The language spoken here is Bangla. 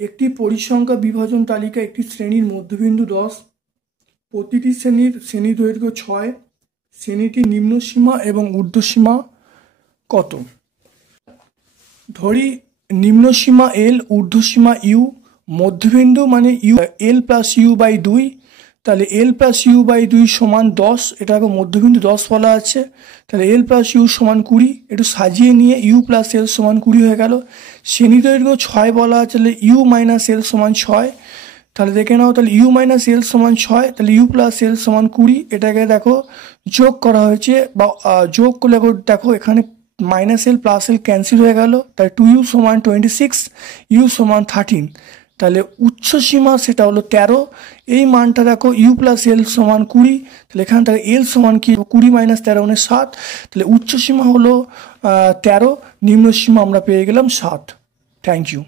একটি পরিসংখ্যা বিভাজন তালিকা একটি শ্রেণীর মধ্যবিন্দু 10, প্রতিটি শ্রেণীর শ্রেণী দৈর্ঘ্য 6, শ্রেণীটির নিম্নসীমা এবং ঊর্ধ্বসীমা কত? ধরি নিম্নসীমা এল, ঊর্ধ্বসীমা ইউ, মধ্যবিন্দু মানে U L plus U by 2, তাহলে এল প্লাস ইউ বাই 2 সমান 10, এটাকে মধ্যবিন্দু 10 বলা আছে। তাহলে এল প্লাস ইউ সমান 20, একটু সাজিয়ে নিয়ে ইউ প্লাস এল সমান 20 হয়ে গেল। শ্রেণী দৈর্ঘ্য 6 বলা আছে, তাহলে ইউ মাইনাস এল সমান 6। তাহলে দেখে নাও, তাহলে ইউ মাইনাস এল সমান 6, তাহলে ইউ প্লাস এল সমান 20। এটাকে দেখো যোগ করা হয়েছে, বা যোগ করলে দেখো এখানে minus L plus L cancel হয়ে গেল, তাই 2u সমান 26, ইউ সমান 13। তাহলে উচ্চসীমা সেটা হলো 13। এই মানটা দেখো ইউ প্লাস এল সমান 20, তাহলে এখানে তাহলে এল সমান কি 20 মাইনাস 13 মানে 7। তাহলে উচ্চসীমা হলো 13, নিম্নসীমা আমরা পেয়ে গেলাম 7। Thank you.